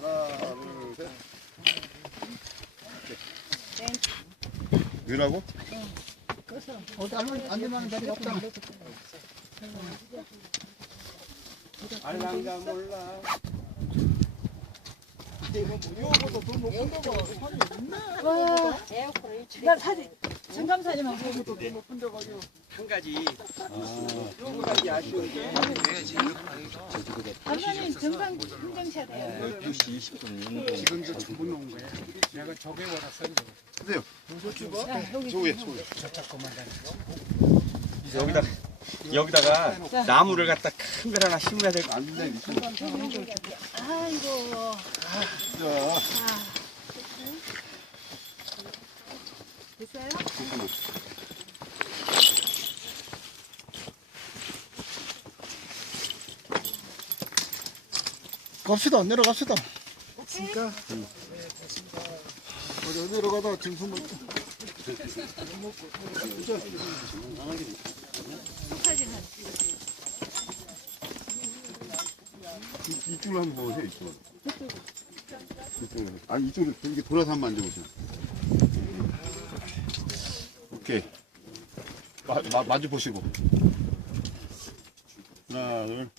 하나, 둘, 셋. 이라고? 어디 앉는 앉는 자리 없잖아. 알랑가 몰라. 와, 나 사진, 증감 사진만 보고. 한 가지. 한 가지 아쉬운 게. 감독님 증상 인증샷이에요. 12시 20분. 지금도 전부 놓은 거야. 내가 저게 와서 드세요. 야, 여기 저 위에, 저 위에. 여기다 여기다가 나무를 갖다 큰 걸 하나 심어야 될 거. 안 돼, 이거. 아이고. 자, 됐어요? 갑시다. 내려갑시다. 됐습니까? 어디 내려가다 짐승 먹 사진 한 이- 이쪽으로 한번 보세요, 이쪽으로. 이쪽으로. 아니, 이쪽으로 이렇게 돌아서 한번 만져보세요. 오케이. 마, 마, 마주 보시고. 하나, 둘.